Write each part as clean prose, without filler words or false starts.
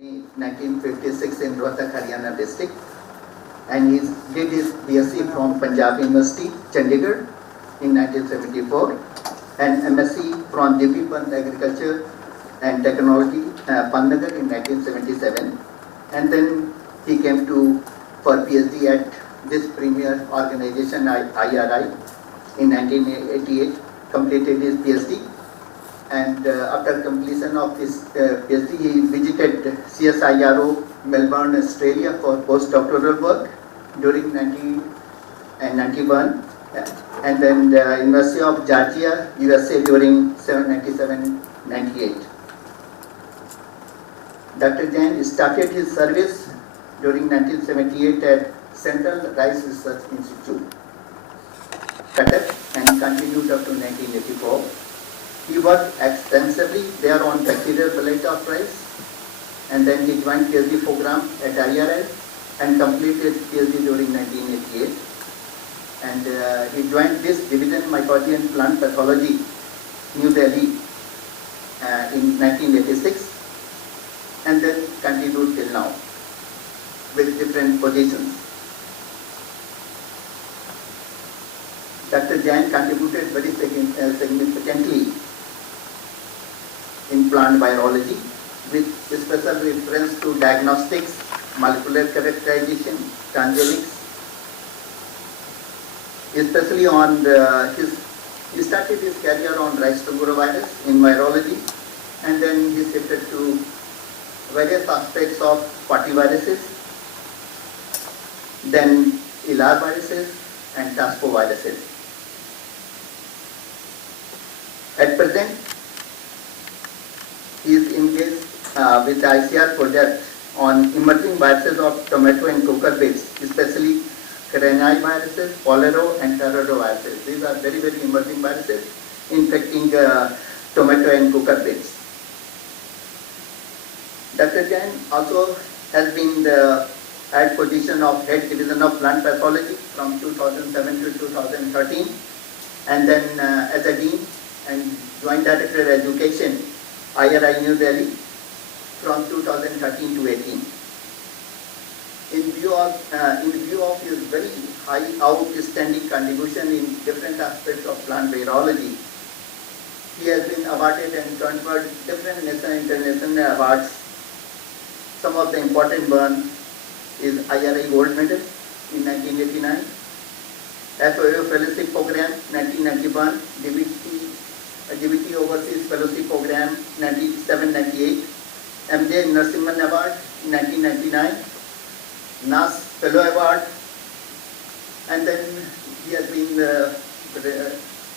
1956 in Rohtak, Haryana district, and he did his BSc from Punjab University, Chandigarh in 1974, and MSc from JP Pant Agriculture and Technology, Pantnagar in 1977, and then he came to for PhD at this premier organization ICAR-IARI in 1988, completed his PhD. And after completion of his PhD, he visited CSIRO, Melbourne, Australia for postdoctoral work during 1991, and then the University of Georgia, USA during 1997-98. Dr. Jain started his service during 1978 at Central Rice Research Institute, Cuttack, and continued up to 1984. He worked extensively there on bacterial blight of rice, and then he joined PhD program at IRI and completed PhD during 1988. And he joined this division, Mycology and Plant Pathology, New Delhi, in 1986, and then continued till now with different positions. Dr. Jain contributed very significantly in plant virology, with special reference to diagnostics, molecular characterization, transgenics, especially on he started his career on rice virus in virology, and then he shifted to various aspects of viruses, then viruses and viruses. At present, he is engaged with the ICR project on emerging viruses of tomato and coca beets, especially Carinae viruses, Polaro and Pterodoviruses. These are very, very emerging viruses infecting tomato and coca beets. Dr. Jain also has been the head position of head division of plant pathology from 2007 to 2013, and then as a dean and joint director education, IRI New Delhi from 2013 to 18. In view of his very high outstanding contribution in different aspects of plant virology, he has been awarded and conferred different national and international awards. Some of the important ones is IRI Gold Medal in 1989, FOA Fellowship Program 1991, DBT Overseas Fellowship Program 97-98, MJ Narasimhan Award 1999, NAS Fellow Award, and then he has been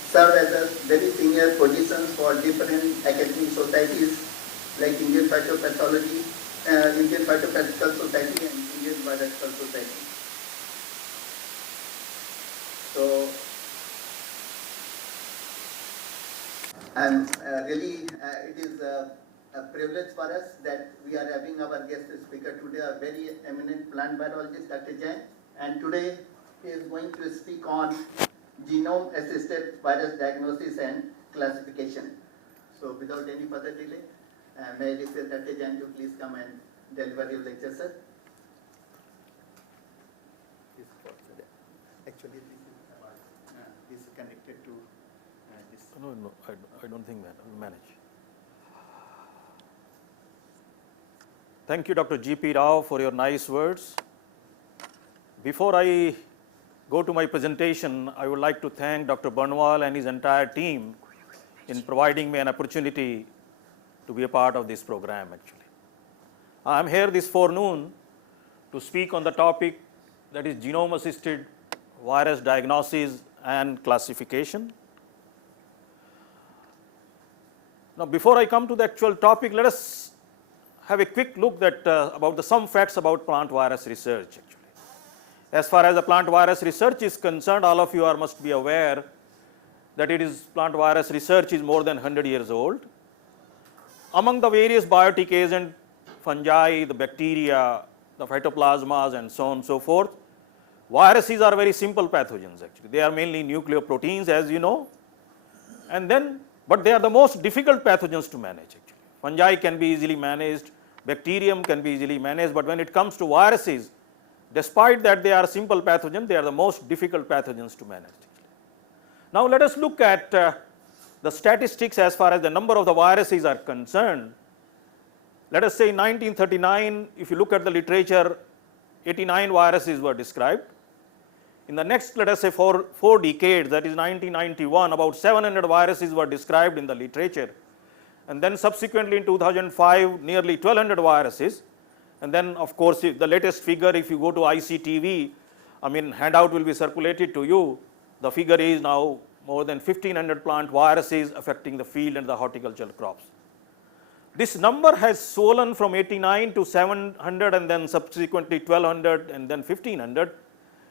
served as a very senior positions for different academic societies like Indian Phytopathology, Indian Phytopathical Society and Indian Biological Society. So and really it is a privilege for us that we are having our guest speaker today, a very eminent plant virologist, Dr. Jain, and today he is going to speak on genome assisted virus diagnosis and classification. So without any further delay, may I request Dr. Jain to please come and deliver your lecture, sir. Actually, this is connected to this. No, I don't think that will manage. Thank you, Dr. G.P. Rao, for your nice words. Before I go to my presentation, I would like to thank Dr. Barnwal and his entire team in providing me an opportunity to be a part of this program, actually. I am here this forenoon to speak on the topic that is genome-assisted virus diagnosis and classification. Now, before I come to the actual topic, let us have a quick look at about some facts about plant virus research, actually. As far as the plant virus research is concerned, all of you must be aware that plant virus research is more than 100 years old. Among the various biotic agents, fungi, the bacteria, the phytoplasmas and so on and so forth, viruses are very simple pathogens, actually. They are mainly nucleoproteins, as you know, and then, but they are the most difficult pathogens to manage, actually. Fungi can be easily managed, Bacterium can be easily managed, but when it comes to viruses, despite that they are simple pathogens, they are the most difficult pathogens to manage. Now let us look at the statistics as far as the number of the viruses are concerned. Let us say in 1939, if you look at the literature, 89 viruses were described. In the next, let us say, four decades, that is 1991, about 700 viruses were described in the literature. And then subsequently in 2005, nearly 1200 viruses. And then of course, the latest figure, if you go to ICTV, I mean, handout will be circulated to you. The figure is now more than 1500 plant viruses affecting the field and the horticultural crops. This number has swollen from 89 to 700 and then subsequently 1200 and then 1500.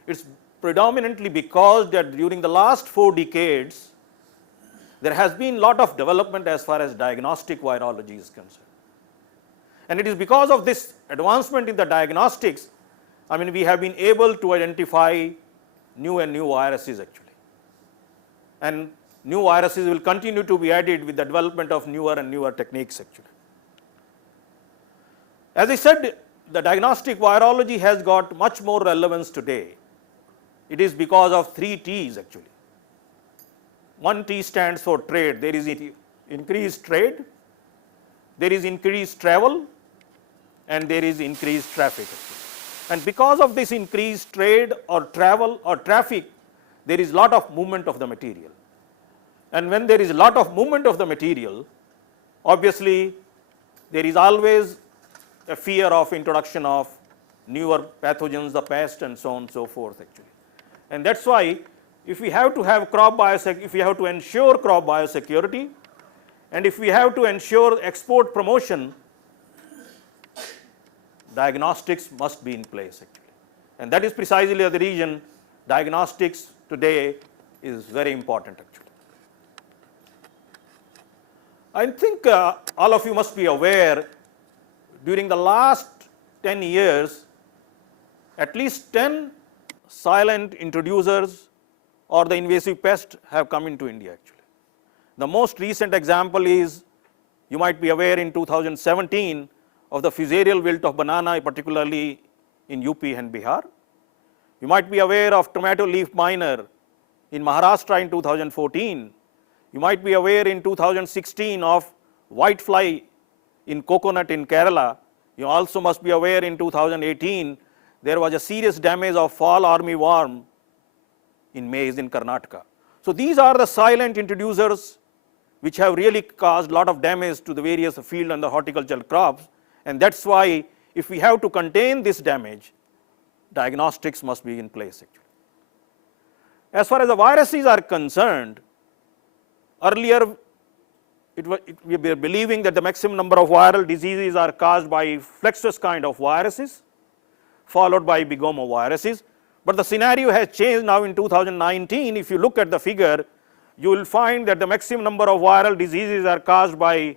It's predominantly because that during the last 4 decades, there has been a lot of development as far as diagnostic virology is concerned. And it is because of this advancement in the diagnostics, I mean, we have been able to identify new and new viruses actually. And new viruses will continue to be added with the development of newer and newer techniques actually. As I said, the diagnostic virology has got much more relevance today. It is because of 3 T's actually. One T stands for trade. There is increased trade, there is increased travel, and there is increased traffic. And because of this increased trade or travel or traffic, there is lot of movement of the material. And when there is a lot of movement of the material, obviously there is always a fear of introduction of newer pathogens, the pest and so on and so forth actually. And that's why if we have to have if we have to ensure crop biosecurity, and if we have to ensure export promotion, diagnostics must be in place actually. And that is precisely the reason diagnostics today is very important actually. I think all of you must be aware, during the last 10 years, at least 10 silent introducers or the invasive pests have come into India actually. The most recent example is, you might be aware, in 2017 of the fusarial wilt of banana, particularly in UP and Bihar. You might be aware of tomato leaf miner in Maharashtra in 2014. You might be aware in 2016 of whitefly in coconut in Kerala. You also must be aware in 2018 there was a serious damage of fall armyworm in maize in Karnataka. So these are the silent introducers which have really caused a lot of damage to the various field and the horticultural crops, and that's why if we have to contain this damage, diagnostics must be in place actually. As far as the viruses are concerned, earlier we were believing that the maximum number of viral diseases are caused by flexus kind of viruses, followed by bigomoviruses. But the scenario has changed now in 2019. If you look at the figure, you will find that the maximum number of viral diseases are caused by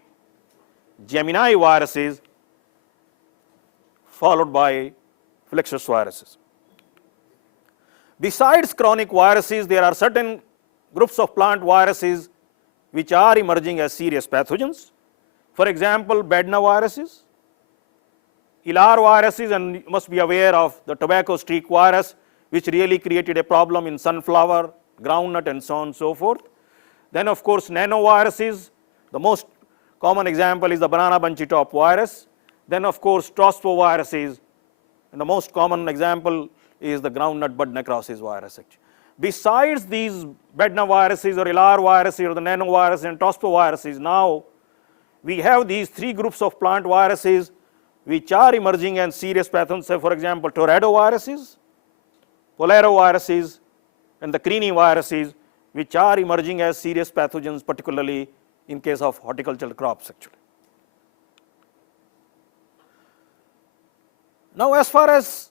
Gemini viruses, followed by flexus viruses. Besides chronic viruses, there are certain groups of plant viruses which are emerging as serious pathogens. For example, Bedna viruses, ELISA viruses, and you must be aware of the tobacco streak virus, which really created a problem in sunflower, groundnut, and so on and so forth. Then of course nanoviruses, the most common example is the banana bunchy top virus. Then of course tospoviruses, and the most common example is the groundnut bud necrosis virus actually. Besides these Bedna viruses or ELISA viruses or the nanoviruses and tospoviruses, now we have these 3 groups of plant viruses which are emerging as serious pathogens. Say for example tornado viruses, polariviruses, and the creamy viruses, which are emerging as serious pathogens, particularly in case of horticultural crops actually. Now as far as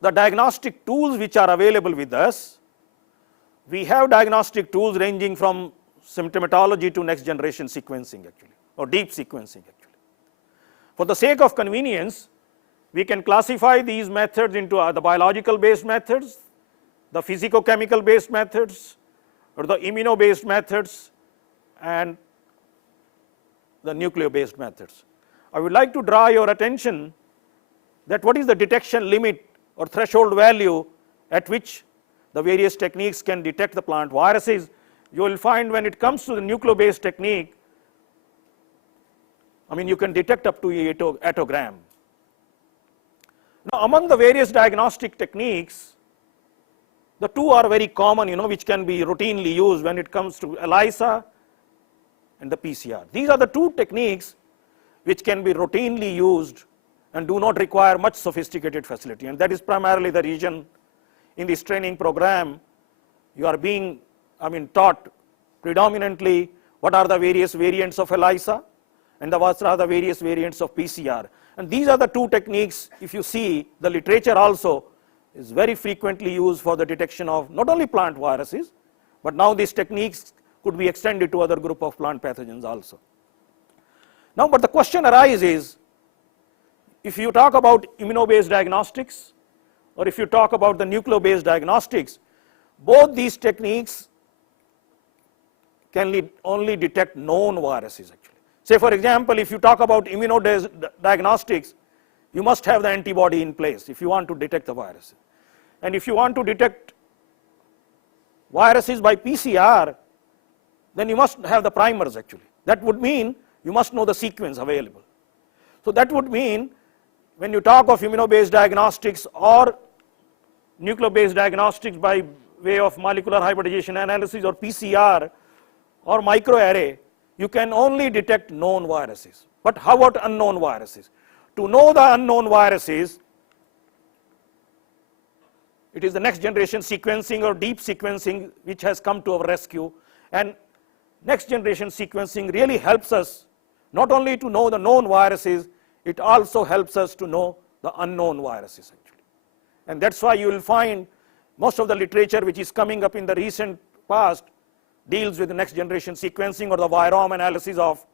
the diagnostic tools which are available with us, we have diagnostic tools ranging from symptomatology to next generation sequencing actually, or deep sequencing actually. For the sake of convenience, we can classify these methods into the biological based methods, the physicochemical based methods, or the immuno based methods, and the nucleo based methods. I would like to draw your attention that what is the detection limit or threshold value at which the various techniques can detect the plant viruses. You will find when it comes to the nucleobase technique, you can detect up to attogram. Now, among the various diagnostic techniques, the two are very common, which can be routinely used when it comes to ELISA and the PCR. These are the two techniques which can be routinely used and do not require much sophisticated facility, and that is primarily the reason in this training program you are being taught predominantly what are the various variants of ELISA and what are the various variants of PCR. And these are the two techniques, if you see the literature also is very frequently used for the detection of not only plant viruses, but now these techniques could be extended to other group of plant pathogens also. Now, but the question arises, if you talk about immuno-based diagnostics or if you talk about the nucleo-based diagnostics, both these techniques can only detect known viruses actually. Say for example, if you talk about immunodiagnostics, you must have the antibody in place if you want to detect the virus. And if you want to detect viruses by PCR, then you must have the primers actually. That would mean you must know the sequence available. So that would mean when you talk of immuno-based diagnostics or nucleo-based diagnostics by way of molecular hybridization analysis or PCR or microarray, you can only detect known viruses. But how about unknown viruses? To know the unknown viruses, it is the next generation sequencing or deep sequencing which has come to our rescue, and next generation sequencing really helps us not only to know the known viruses, it also helps us to know the unknown viruses actually. And that's why you will find most of the literature which is coming up in the recent past deals with the next generation sequencing or the virome analysis of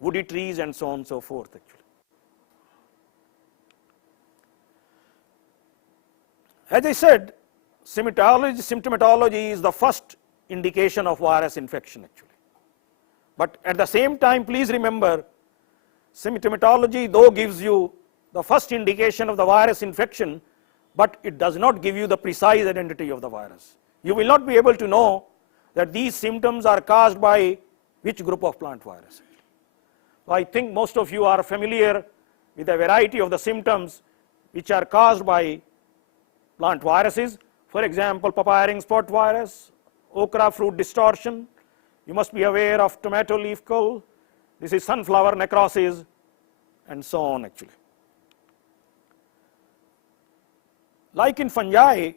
woody trees and so on and so forth actually. As I said, symptomatology is the first indication of virus infection actually. But at the same time, please remember, symptomatology though gives you the first indication of the virus infection, but it does not give you the precise identity of the virus. You will not be able to know that these symptoms are caused by which group of plant virus. So I think most of you are familiar with a variety of the symptoms which are caused by plant viruses. For example, papaya ring spot virus, okra fruit distortion. You must be aware of tomato leaf curl. This is sunflower necrosis, and so on actually. Like in fungi,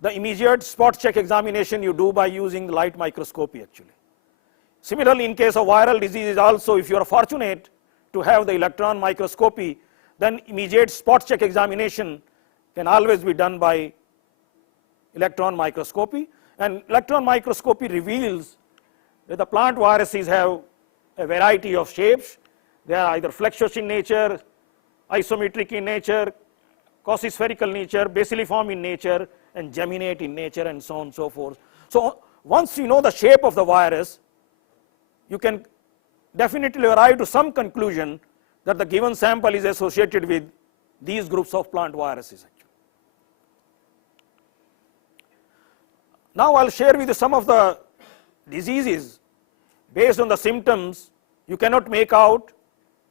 the immediate spot check examination you do by using the light microscopy actually. Similarly, in case of viral diseases also, if you are fortunate to have the electron microscopy, then immediate spot check examination can always be done by electron microscopy, and electron microscopy reveals that the plant viruses have a variety of shapes. They are either flexuous in nature, isometric in nature, cosispherical nature, basiliform in nature, and geminate in nature, and so on and so forth. So once you know the shape of the virus, you can definitely arrive to some conclusion that the given sample is associated with these groups of plant viruses. Now I'll share with you some of the diseases. Based on the symptoms, you cannot make out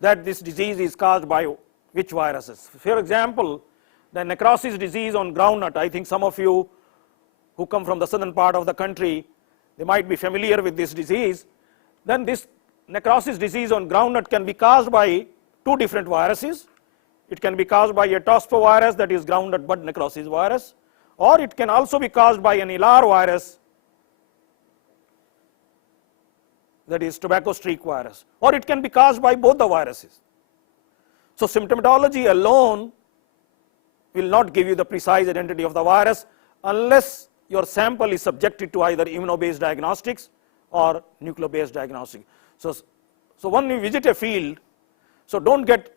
that this disease is caused by which viruses. For example, the necrosis disease on groundnut, I think some of you who come from the southern part of the country, they might be familiar with this disease. Then this necrosis disease on groundnut can be caused by two different viruses. It can be caused by a tospovirus, that is groundnut bud necrosis virus, or it can also be caused by an ELISA virus, that is tobacco streak virus, or it can be caused by both the viruses. So symptomatology alone will not give you the precise identity of the virus unless your sample is subjected to either immuno-based diagnostics or nucleo-based diagnostics. So when you visit a field, so don't get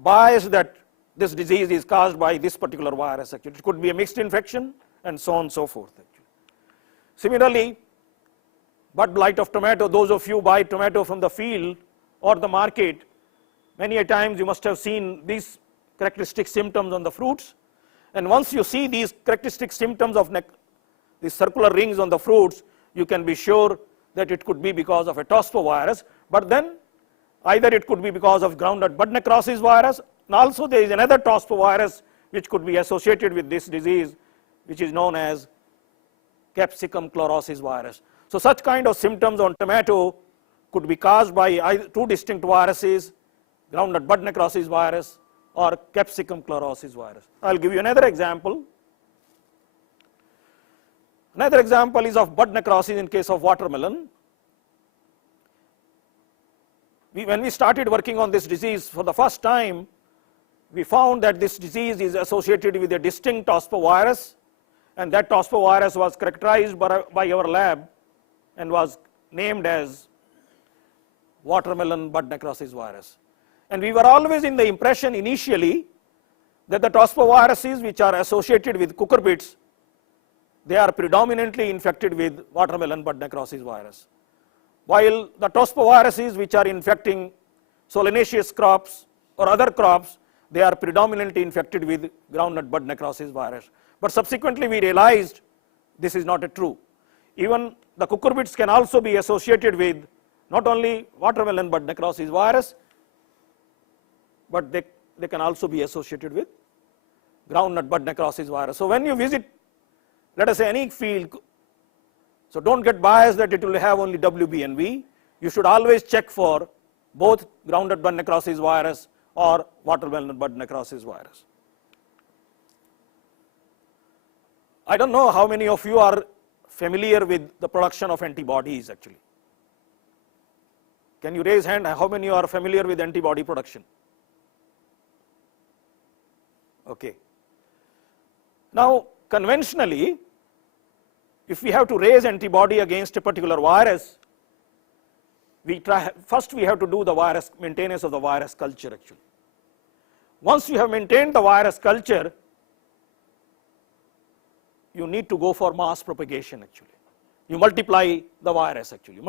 biased that this disease is caused by this particular virus. Actually, it could be a mixed infection, and so on and so forth. Actually. Similarly, bud blight of tomato, those of you buy tomato from the field or the market, Many a times you must have seen these characteristic symptoms on the fruits, and once you see these characteristic symptoms of these circular rings on the fruits, you can be sure that it could be because of a tospovirus, but then either it could be because of groundnut bud necrosis virus, and also there is another tospovirus which could be associated with this disease, which is known as capsicum chlorosis virus. So such kind of symptoms on tomato could be caused by either two distinct viruses, groundnut bud necrosis virus or capsicum chlorosis virus. I will give you another example. Another example is of bud necrosis in case of watermelon. When we started working on this disease for the first time, we found that this disease is associated with a distinct tospovirus, and that tospovirus was characterized by our lab and was named as watermelon bud necrosis virus. And we were always in the impression initially that the tospoviruses which are associated with cucurbits, they are predominantly infected with watermelon bud necrosis virus, while the tospoviruses which are infecting solanaceous crops or other crops, they are predominantly infected with groundnut bud necrosis virus. But subsequently we realized this is not true. Even the cucurbits can also be associated with not only watermelon bud necrosis virus, but they can also be associated with groundnut bud necrosis virus. So when you visit, let us say, any field, so don't get biased that it will have only WB and V. You should always check for both groundnut bud necrosis virus or watermelon bud necrosis virus. I don't know how many of you are familiar with the production of antibodies actually. Can you raise hand how many are familiar with antibody production? Okay. Now conventionally, if we have to raise antibody against a particular virus, first we have to do the virus maintenance of the virus culture actually. Once you have maintained the virus culture, you need to go for mass propagation actually. You multiply the virus actually,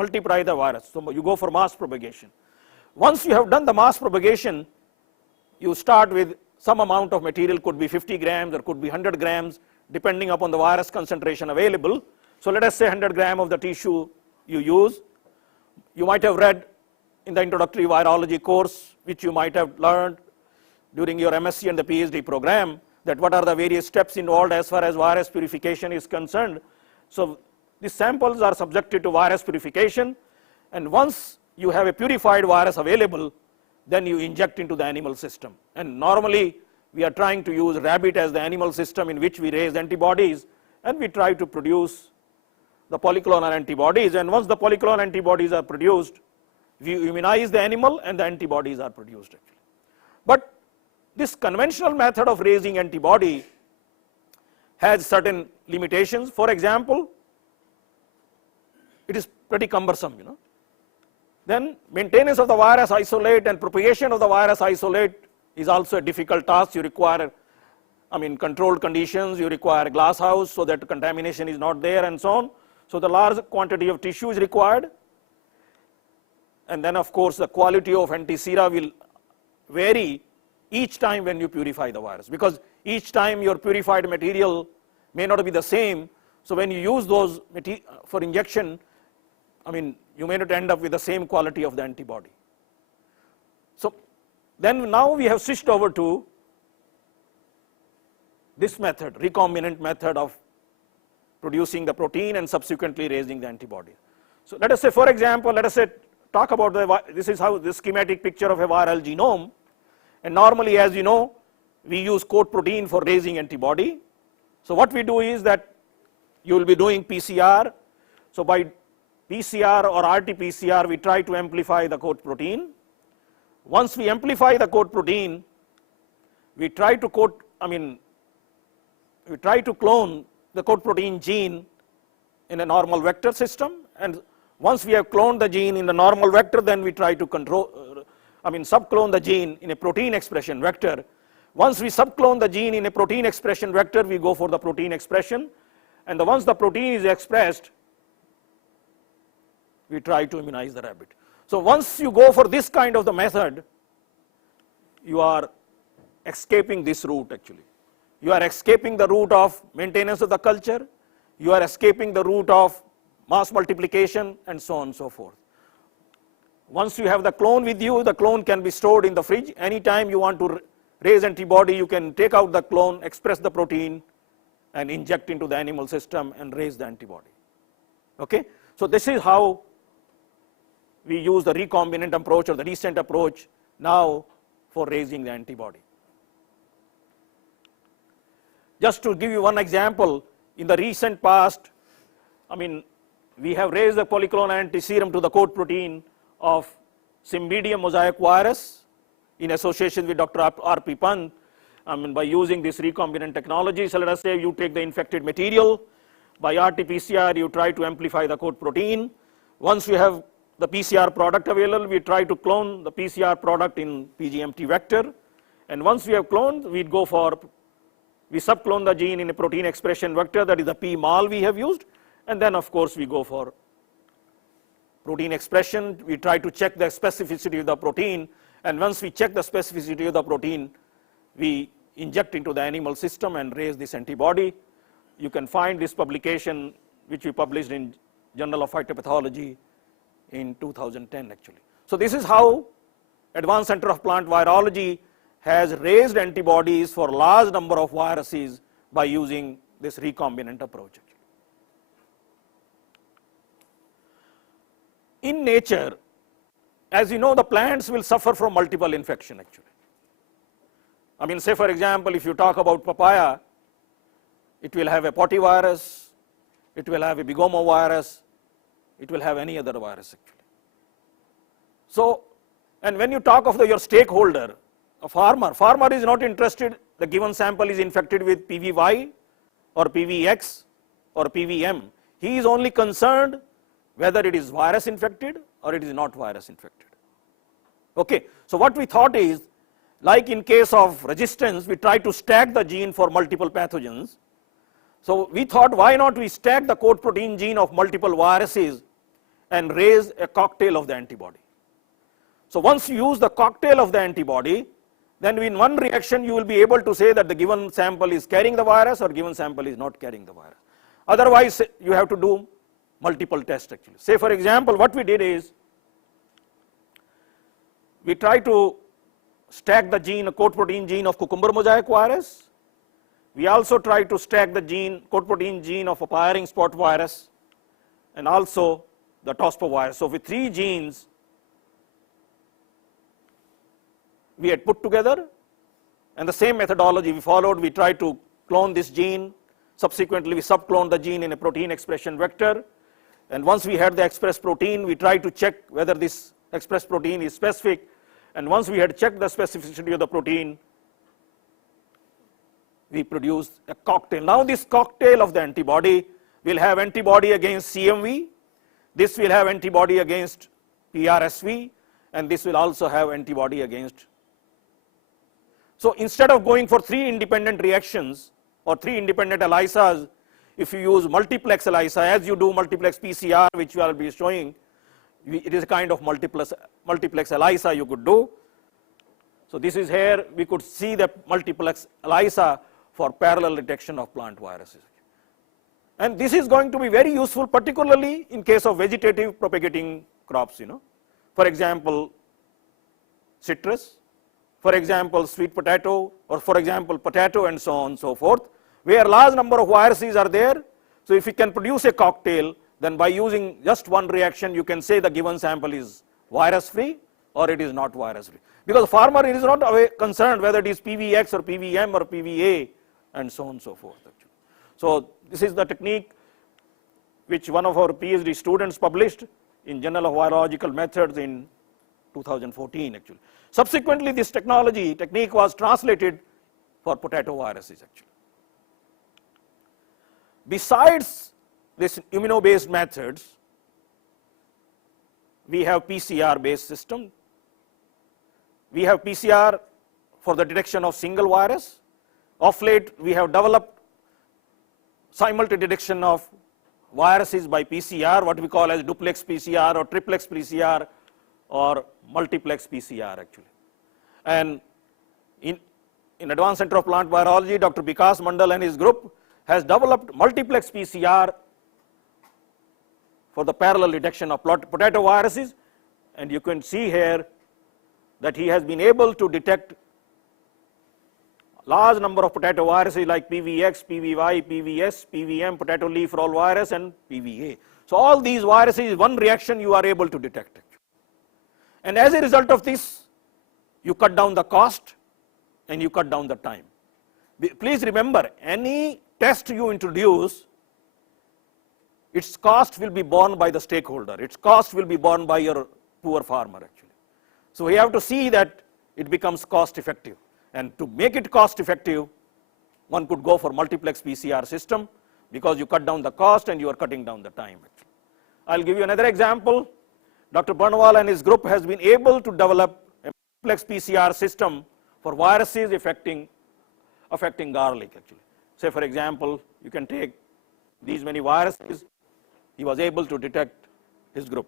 so you go for mass propagation. Once you have done the mass propagation, you start with some amount of material, could be 50 grams or could be 100 grams depending upon the virus concentration available. So let us say 100 grams of the tissue you use. You might have read in the introductory virology course, which you might have learned during your MSc and the PhD program, that what are the various steps involved as far as virus purification is concerned. So these samples are subjected to virus purification, and once you have a purified virus available, then you inject into the animal system. And normally we are trying to use rabbit as the animal system in which we raise antibodies, and we try to produce the polyclonal antibodies, and once the polyclonal antibodies are produced, we immunize the animal and the antibodies are produced actually. But this conventional method of raising antibody has certain limitations. For example, it is pretty cumbersome, Then maintenance of the virus isolate and propagation of the virus isolate is also a difficult task. You require, controlled conditions, you require glass house so that contamination is not there and so on. So the large quantity of tissue is required, and then of course the quality of antisera will vary each time when you purify the virus, because each time your purified material may not be the same. So when you use those for injection, you may not end up with the same quality of the antibody. So then now we have switched over to this method, recombinant method of producing the protein and subsequently raising the antibody. So let us say, for example, talk about this is how the schematic picture of a viral genome. And normally, as you know, we use coat protein for raising antibody. So what we do is that you will be doing PCR. So by PCR or RT-PCR, we try to amplify the coat protein. Once we amplify the coat protein, we try to clone the coat protein gene in a normal vector system, and once we have cloned the gene in the normal vector, then we try to subclone the gene in a protein expression vector. Once we subclone the gene in a protein expression vector, we go for the protein expression, and once the protein is expressed, we try to immunize the rabbit. So once you go for this kind of the method, you are escaping this route actually. You are escaping the route of maintenance of the culture, you are escaping the route of mass multiplication and so on and so forth. Once you have the clone with you, the clone can be stored in the fridge. Anytime you want to raise antibody, you can take out the clone, express the protein and inject into the animal system and raise the antibody. Okay? So this is how we use the recombinant approach or the recent approach now for raising the antibody. Just to give you one example, in the recent past, we have raised the polyclonal antiserum to the coat protein of Cymbidium mosaic virus in association with Dr. R.P. Pant, by using this recombinant technology. So let us say you take the infected material, by RT-PCR you try to amplify the coat protein. Once we have the PCR product available, we try to clone the PCR product in pgMT vector, and once we have cloned, we subclone the gene in a protein expression vector, that is the p-mol we have used, and then of course we go for protein expression. We try to check the specificity of the protein, and once we check the specificity of the protein, we inject into the animal system and raise this antibody. You can find this publication which we published in Journal of Phytopathology in 2010 actually. So this is how Advanced Center of Plant Virology has raised antibodies for large number of viruses by using this recombinant approach. In nature, as you know, the plants will suffer from multiple infection actually. Say for example, if you talk about papaya, it will have a potyvirus, it will have a bigomovirus, it will have any other virus actually. So, and when you talk of your stakeholder, a farmer is not interested, the given sample is infected with PVY or PVX or PVM. He is only concerned whether it is virus infected or it is not virus infected. Okay. So what we thought is, like in case of resistance, we try to stack the gene for multiple pathogens. So we thought, why not we stack the coat protein gene of multiple viruses and raise a cocktail of the antibody. So once you use the cocktail of the antibody, then in one reaction you will be able to say that the given sample is carrying the virus or given sample is not carrying the virus. Otherwise you have to do multiple tests actually. Say for example, what we did is, we try to stack the gene, a coat protein gene of cucumber mosaic virus. We also try to stack the gene, coat protein gene of papaya spot virus, and also the tospovirus. So with 3 genes we had put together, and the same methodology we followed. We tried to clone this gene, subsequently we subcloned the gene in a protein expression vector, and once we had the expressed protein, we tried to check whether this expressed protein is specific, and once we had checked the specificity of the protein, we produced a cocktail. Now this cocktail of the antibody will have antibody against CMV, this will have antibody against PRSV, and this will also have antibody against. So instead of going for 3 independent reactions or 3 independent ELISAs, if you use multiplex ELISA, as you do multiplex PCR, which we will be showing, it is a kind of multiplex ELISA you could do. So this is here, we could see the multiplex ELISA for parallel detection of plant viruses. And this is going to be very useful, particularly in case of vegetative propagating crops, For example, citrus, for example, sweet potato, or for example, potato, and so on and so forth, where large number of viruses are there. So if you can produce a cocktail, then by using just one reaction, you can say the given sample is virus free or it is not virus free. Because the farmer is not concerned whether it is PVX or PVM or PVA and so on and so forth. Actually. So this is the technique which one of our PhD students published in Journal of Virological Methods in 2014 actually. Subsequently, this technique was translated for potato viruses actually. Besides this immuno-based methods, we have PCR based system. We have PCR for the detection of single virus. Of late, we have developed simultaneous detection of viruses by PCR, what we call as duplex PCR or triplex PCR or multiplex PCR actually. And in Advanced Center of Plant Virology, Dr. Vikas Mandal and his group has developed multiplex PCR for the parallel detection of potato viruses, and you can see here that he has been able to detect large number of potato viruses like PVX, PVY, PVS, PVM, potato leaf roll virus, and PVA. So all these viruses, one reaction you are able to detect. And as a result of this, you cut down the cost and you cut down the time. Please remember, any test you introduce, its cost will be borne by the stakeholder. Its cost will be borne by your poor farmer actually. So we have to see that it becomes cost effective. And to make it cost effective, one could go for multiplex PCR system because you cut down the cost and you are cutting down the time. I'll give you another example. Dr. Barnwal and his group has been able to develop a multiplex PCR system for viruses affecting garlic actually. Say for example, you can take these many viruses, he was able to detect his group.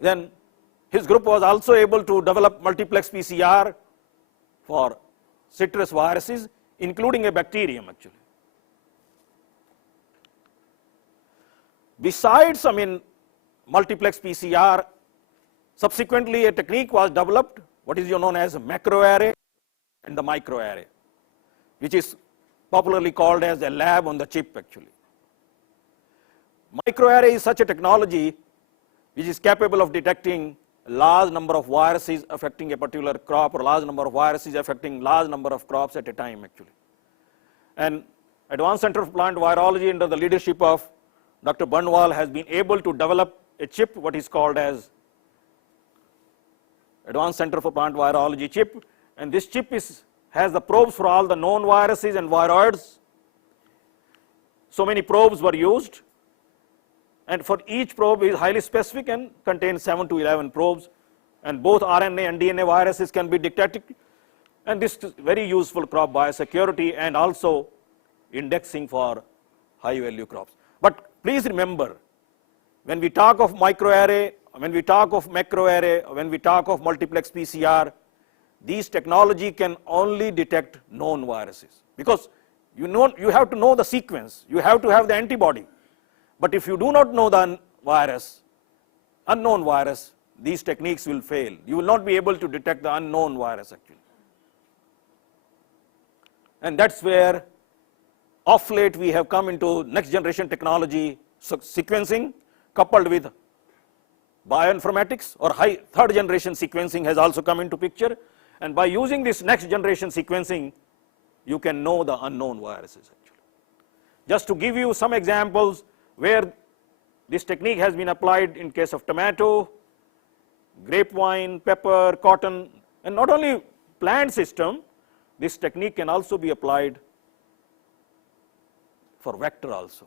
Then his group was also able to develop multiplex PCR for citrus viruses, including a bacterium actually. Besides, multiplex PCR, subsequently a technique was developed, what is known as macroarray and the microarray, which is popularly called as a lab on the chip actually. Microarray is such a technology which is capable of detecting a large number of viruses affecting a particular crop, or a large number of viruses affecting large number of crops at a time actually. And Advanced Center of Plant Virology under the leadership of Dr. Barnwal has been able to develop a chip, what is called as Advanced Center for Plant Virology chip, and this chip has the probes for all the known viruses and viroids. So many probes were used, and for each probe is highly specific and contains 7 to 11 probes, and both RNA and DNA viruses can be detected, and this is very useful crop biosecurity and also indexing for high value crops. But please remember, when we talk of microarray, when we talk of macroarray, when we talk of multiplex PCR, these technology can only detect known viruses, because you have to know the sequence, you have to have the antibody. But if you do not know the unknown virus, these techniques will fail. You will not be able to detect the unknown virus actually. And that's where of late we have come into next generation technology, sequencing coupled with bioinformatics, or third generation sequencing has also come into picture. And by using this next generation sequencing, you can know the unknown viruses actually. Just to give you some examples where this technique has been applied in case of tomato, grapevine, pepper, cotton, and not only plant system, this technique can also be applied for vector also.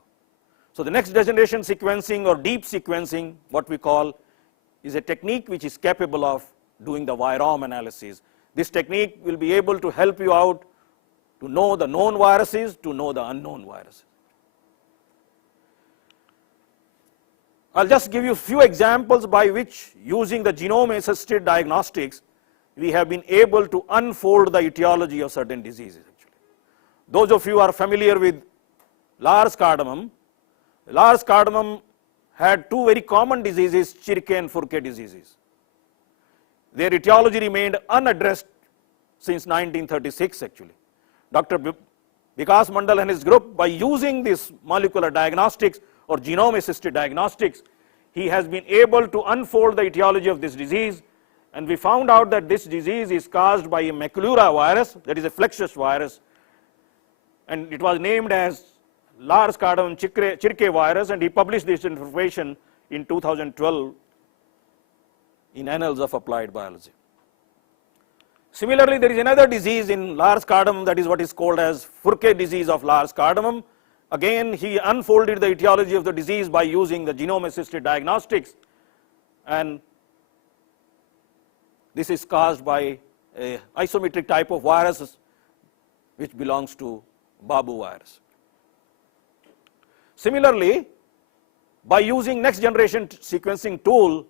So the next generation sequencing or deep sequencing, what we call, is a technique which is capable of doing the virome analysis. This technique will be able to help you out to know the known viruses, to know the unknown viruses. I'll just give you a few examples by which, using the genome assisted diagnostics, we have been able to unfold the etiology of certain diseases actually. Those of you who are familiar with Lars cardamom had two very common diseases, Chirke and Furke diseases. Their etiology remained unaddressed since 1936 actually. Dr. Vikas Mandal and his group, by using this molecular diagnostics or genome assisted diagnostics, he has been able to unfold the etiology of this disease, and we found out that this disease is caused by a maculura virus, that is a flexus virus, and it was named as Lars cardamom Chirke virus, and he published this information in 2012 in Annals of Applied Biology. Similarly, there is another disease in Lars cardamom, that is what is called as Furke disease of Lars cardamom. Again, he unfolded the etiology of the disease by using the genome assisted diagnostics, and this is caused by a isometric type of virus which belongs to Babu virus. Similarly, by using next generation sequencing tool,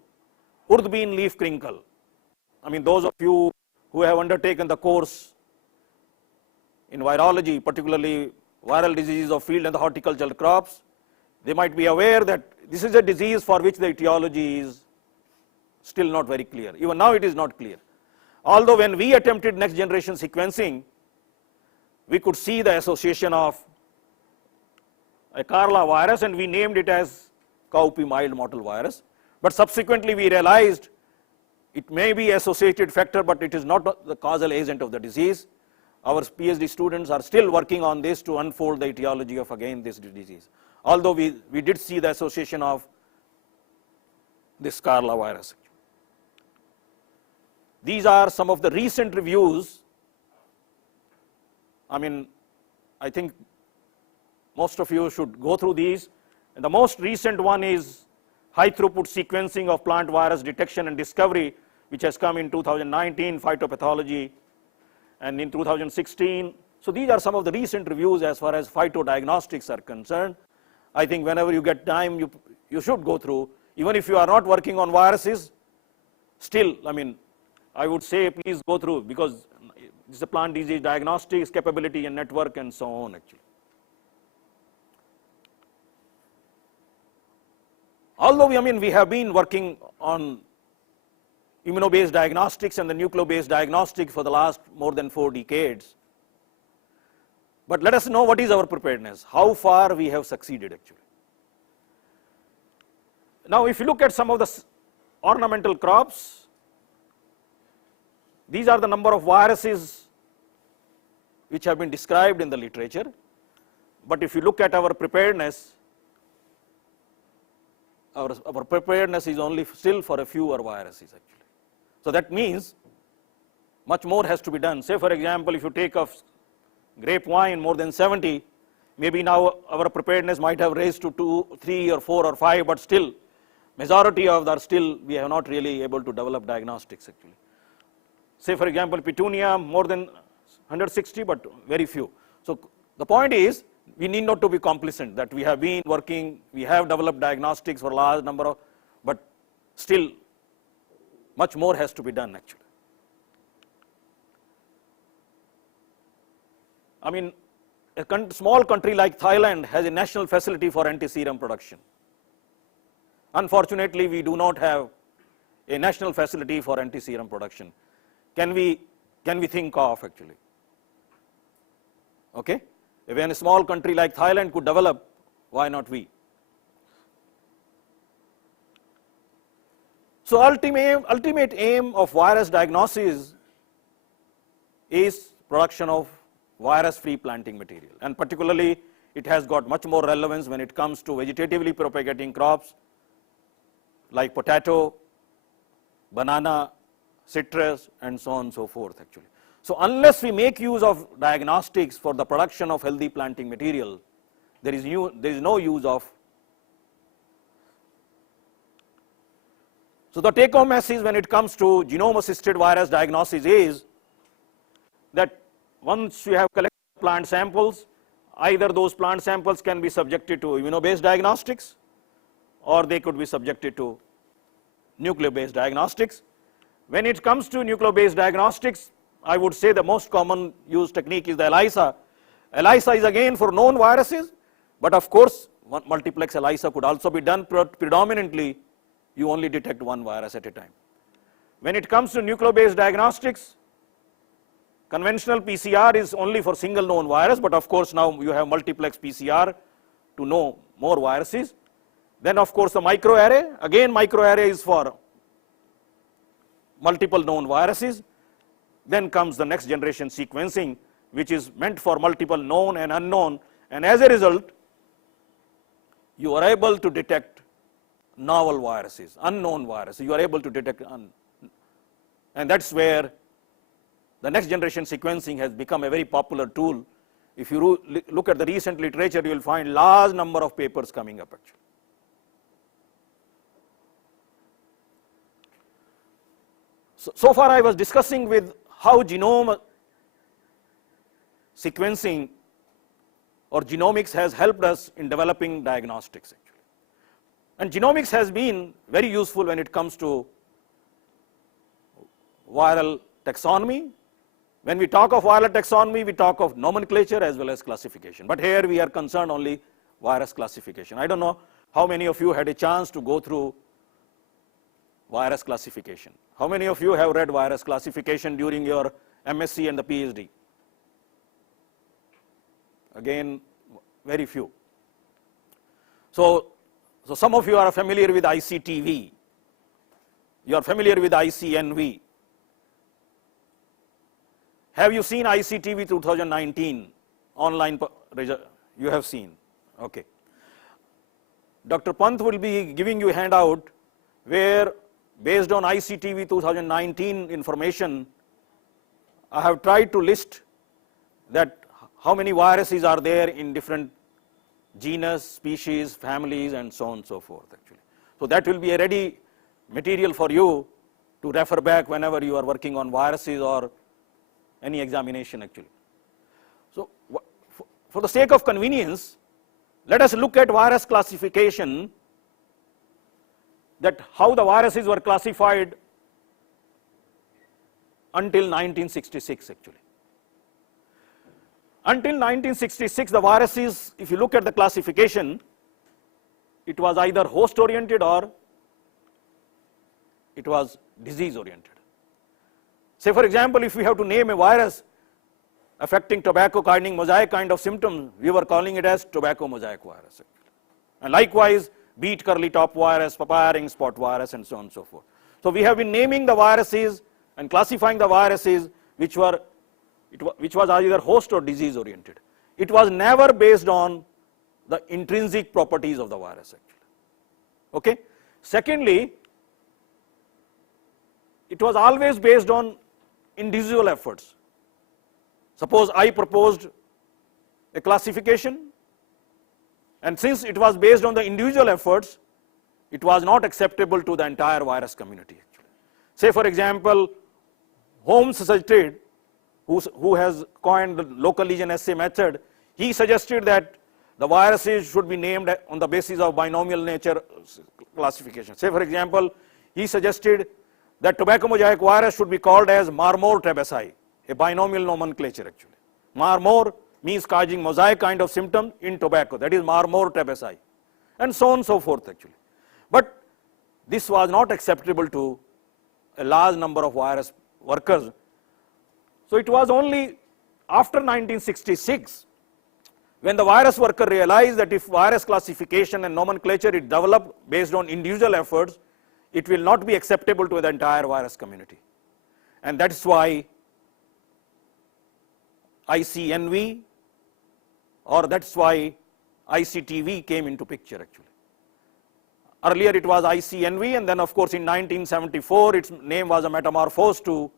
Urdbean leaf crinkle, those of you who have undertaken the course in virology, particularly viral diseases of field and the horticultural crops, they might be aware that this is a disease for which the etiology is still not very clear. Even now it is not clear. Although when we attempted next generation sequencing, we could see the association of ICAR-IARI virus and we named it as cowpea mild mottle virus. But subsequently we realized it may be associated factor, but it is not the causal agent of the disease. Our PhD students are still working on this to unfold the etiology of again this disease. Although we did see the association of this ICAR-IARI virus. These are some of the recent reviews. I think most of you should go through these. And the most recent one is high throughput sequencing of plant virus detection and discovery, which has come in 2019, phytopathology, and in 2016. So these are some of the recent reviews as far as phytodiagnostics are concerned. I think whenever you get time, you should go through. Even if you are not working on viruses, still, I would say please go through, because this is a plant disease diagnostics capability and network and so on actually. Although we have been working on immuno-based diagnostics and the nucleo-based diagnostics for the last more than 4 decades, but let us know what is our preparedness, how far we have succeeded actually. Now if you look at some of the ornamental crops, these are the number of viruses which have been described in the literature, but if you look at our preparedness, our preparedness is only still for a fewer viruses actually. So that means much more has to be done. Say for example, if you take of grape wine more than 70, maybe now our preparedness might have raised to 2, 3 or 4 or 5, but still majority of that still we have not really able to develop diagnostics actually. Say for example, petunia more than 160, but very few. So the point is, we need not to be complacent that we have been working, we have developed diagnostics for a large number of, but still much more has to be done actually. A small country like Thailand has a national facility for antiserum production. Unfortunately, we do not have a national facility for antiserum production. Can we think of actually? Okay? When a small country like Thailand could develop, why not we? So ultimate aim of virus diagnosis is production of virus-free planting material, and particularly it has got much more relevance when it comes to vegetatively propagating crops like potato, banana, citrus, and so on and so forth actually. So unless we make use of diagnostics for the production of healthy planting material, there is no use of. So the take home message when it comes to genome assisted virus diagnosis is that once you have collected plant samples, either those plant samples can be subjected to immuno-based diagnostics or they could be subjected to nucleo-based diagnostics. When it comes to nucleo-based diagnostics, I would say the most common used technique is the ELISA. ELISA is again for known viruses, but of course multiplex ELISA could also be done. Predominantly you only detect one virus at a time. When it comes to nucleo-based diagnostics, conventional PCR is only for single known virus, but of course now you have multiplex PCR to know more viruses. Then of course the microarray, again microarray is for multiple known viruses. Then comes the next generation sequencing, which is meant for multiple known and unknown, and as a result you are able to detect novel viruses, unknown viruses, you are able to detect, and that's where the next generation sequencing has become a very popular tool. If you look at the recent literature, you will find large number of papers coming up actually. So far I was discussing with how genome sequencing or genomics has helped us in developing diagnostics actually. And genomics has been very useful when it comes to viral taxonomy. When we talk of viral taxonomy, we talk of nomenclature as well as classification. But here we are concerned only virus classification. I don't know how many of you had a chance to go through virus classification. How many of you have read virus classification during your MSc and the PhD? Again, very few. So some of you are familiar with ICTV. You are familiar with ICNV. Have you seen ICTV 2019 online? You have seen. Okay. Dr. Pant will be giving you a handout where, based on ICTV 2019 information, I have tried to list that how many viruses are there in different genus, species, families, and so on and so forth actually. So that will be a ready material for you to refer back whenever you are working on viruses or any examination actually. So for the sake of convenience, let us look at virus classification, that how the viruses were classified until 1966 actually. Until 1966, the viruses, if you look at the classification, it was either host oriented or it was disease oriented. Say for example, if we have to name a virus affecting tobacco carrying mosaic kind of symptoms, we were calling it as tobacco mosaic virus. And likewise, beet curly top virus, papaya ring spot virus, and so on and so forth. So we have been naming the viruses and classifying the viruses which was either host or disease oriented. It was never based on the intrinsic properties of the virus actually. Okay. Secondly, it was always based on individual efforts. Suppose I proposed a classification, and since it was based on the individual efforts, it was not acceptable to the entire virus community actually. Say for example, Holmes suggested, who has coined the local lesion assay method, he suggested that the viruses should be named on the basis of binomial nature classification. Say for example, he suggested that tobacco mosaic virus should be called as Marmor tabaci, a binomial nomenclature actually. Marmor means causing mosaic kind of symptom in tobacco, that is Marmor tabaci, and so on and so forth actually. But this was not acceptable to a large number of virus workers. So it was only after 1966 when the virus worker realized that if virus classification and nomenclature is developed based on individual efforts, it will not be acceptable to the entire virus community. And that is why ICNV, or that's why ICTV came into picture actually. Earlier it was ICNV, and then of course in 1974 its name was metamorphosed to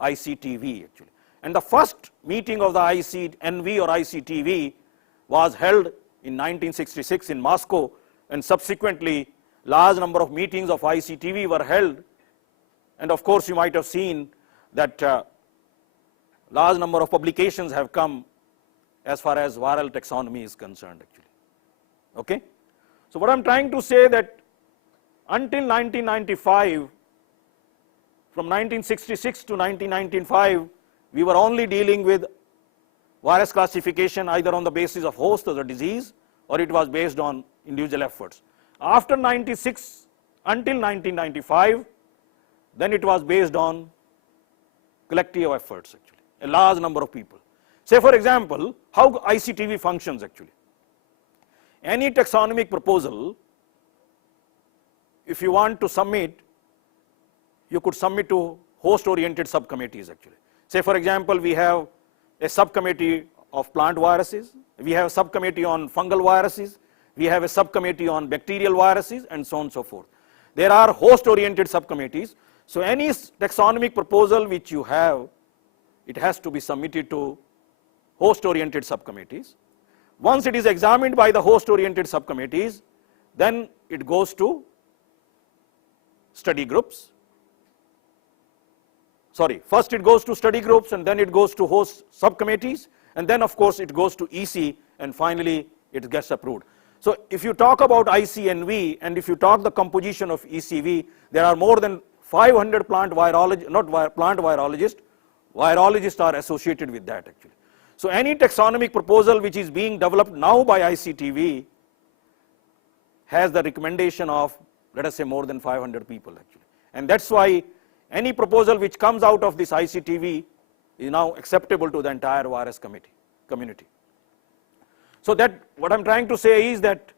ICTV actually. And the first meeting of the ICNV or ICTV was held in 1966 in Moscow, and subsequently large number of meetings of ICTV were held, and of course you might have seen that large number of publications have come as far as viral taxonomy is concerned actually. Okay? So what I am trying to say that until 1995, from 1966 to 1995, we were only dealing with virus classification either on the basis of host or the disease, or it was based on individual efforts. After 96 until 1995, then it was based on collective efforts actually, a large number of people. Say for example, how ICTV functions actually. Any taxonomic proposal, if you want to submit, you could submit to host oriented subcommittees actually. Say for example, we have a subcommittee of plant viruses, we have a subcommittee on fungal viruses, we have a subcommittee on bacterial viruses, and so on and so forth. There are host oriented subcommittees. So any taxonomic proposal which you have, it has to be submitted to host oriented subcommittees. Once it is examined by the host oriented subcommittees, then it goes to study groups. First it goes to study groups, and then it goes to host subcommittees, and then of course it goes to EC, and finally it gets approved. So if you talk about ICNV and if you talk the composition of ECV, there are more than 500 plant virologists, not plant virologists, virologists are associated with that actually. So any taxonomic proposal which is being developed now by ICTV has the recommendation of, let us say, more than 500 people actually. And that's why any proposal which comes out of this ICTV is now acceptable to the entire virus community. So that what I'm trying to say is that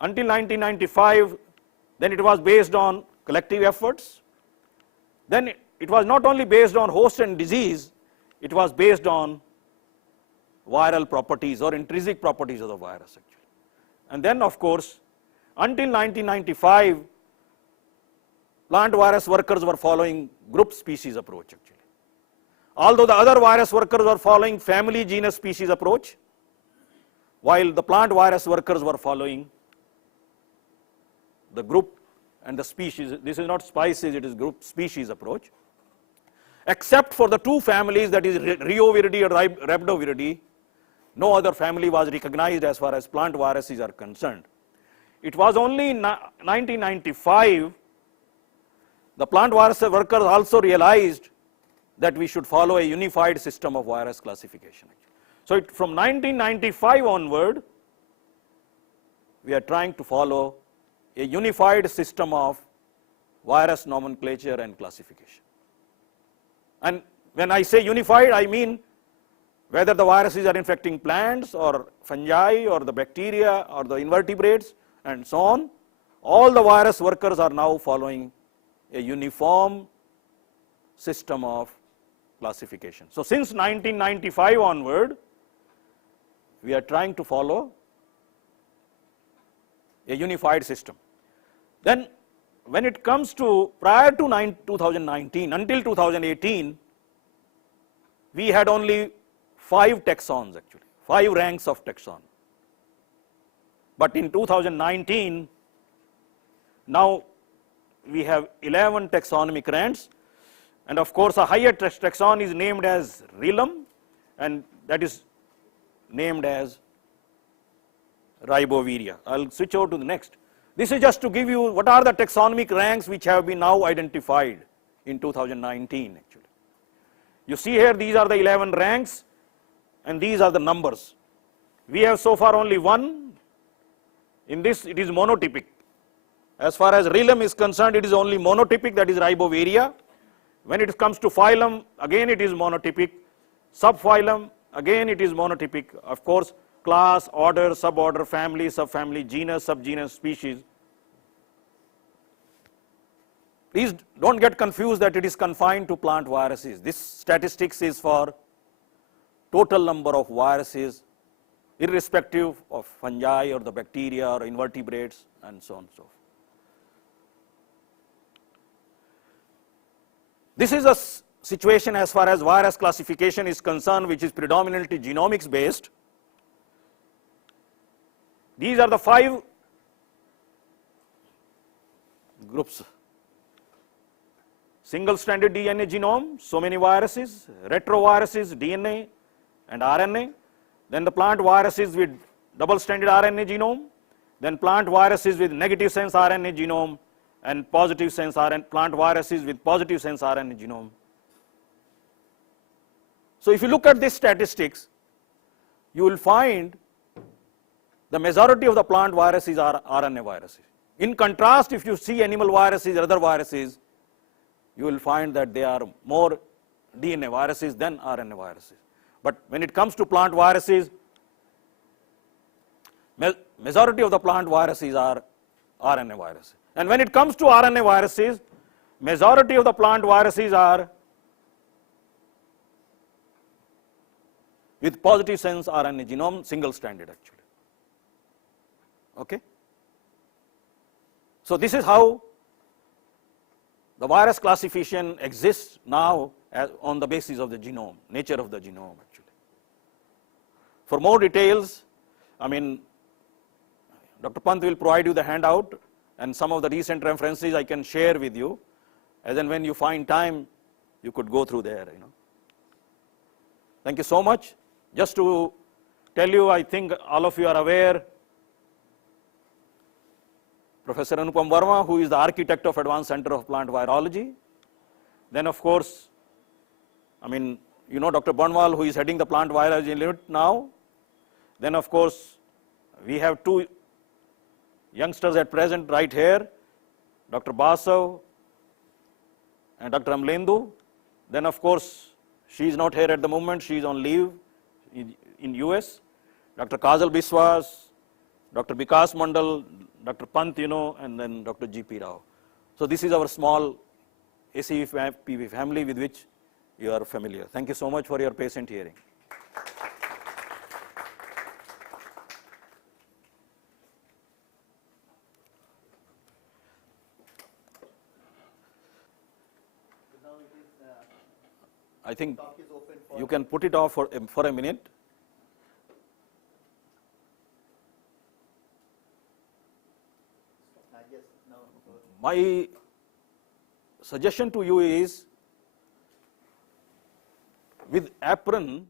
until 1995, then it was based on collective efforts. Then it was not only based on host and disease, it was based on viral properties or intrinsic properties of the virus actually. And then of course, until 1995, plant virus workers were following group species approach actually. Although the other virus workers were following family genus species approach, while the plant virus workers were following the group and the species. This is not species, it is group species approach. Except for the two families, that is Reoviridae or Rhabdoviridae, no other family was recognized as far as plant viruses are concerned. It was only in 1995 the plant virus workers also realized that we should follow a unified system of virus classification. So from 1995 onward, we are trying to follow a unified system of virus nomenclature and classification. And when I say unified, I mean whether the viruses are infecting plants or fungi or the bacteria or the invertebrates and so on, all the virus workers are now following a uniform system of classification. So since 1995 onward, we are trying to follow a unified system. Then when it comes to prior to 2019, until 2018, we had only 5 taxons actually, 5 ranks of taxon. But in 2019, now we have 11 taxonomic ranks, and of course a higher taxon is named as Relum, and that is named as Riboviria. I'll switch over to the next. This is just to give you what are the taxonomic ranks which have been now identified in 2019 actually. You see here, these are the 11 ranks and these are the numbers. We have so far only one. In this it is monotypic. As far as Relum is concerned, it is only monotypic, that is Riboviria. When it comes to phylum, again it is monotypic. Subphylum, again it is monotypic. Of course, class, order, suborder, family, subfamily, genus, subgenus, species. Please don't get confused that it is confined to plant viruses. This statistics is for total number of viruses, irrespective of fungi or the bacteria or invertebrates and so on and so forth. This is a situation as far as virus classification is concerned, which is predominantly genomics based. These are the 5 groups: single-stranded DNA genome, so many viruses; retroviruses, DNA and RNA; then the plant viruses with double-stranded RNA genome; then plant viruses with negative sense RNA genome, and positive sense plant viruses with positive sense RNA genome. So if you look at these statistics, you will find the majority of the plant viruses are RNA viruses. In contrast, if you see animal viruses or other viruses, you will find that they are more DNA viruses than RNA viruses. But when it comes to plant viruses, majority of the plant viruses are RNA viruses. And when it comes to RNA viruses, majority of the plant viruses are with positive sense RNA genome, single-stranded actually. Okay? So this is how the virus classification exists now on the basis of the genome, nature of the genome actually. For more details, I mean, Dr. Pant will provide you the handout, and some of the recent references I can share with you, as and when you find time, you could go through there, Thank you so much. Just to tell you, I think all of you are aware, Professor Anupam Verma, who is the architect of Advanced Center of Plant Virology. Then of course, Dr. Banwal, who is heading the plant virology unit now. Then of course, we have two youngsters at present right here, Dr. Basav and Dr. Amlendu. Then of course, she is not here at the moment, she is on leave in US. Dr. Kajal Biswas, Dr. Vikas Mandal, Dr. Pant, and then Dr. G.P. Rao. So this is our small ACV family with which you are familiar. Thank you so much for your patient hearing. I think you can put it off for a minute. My suggestion to you is, with apron,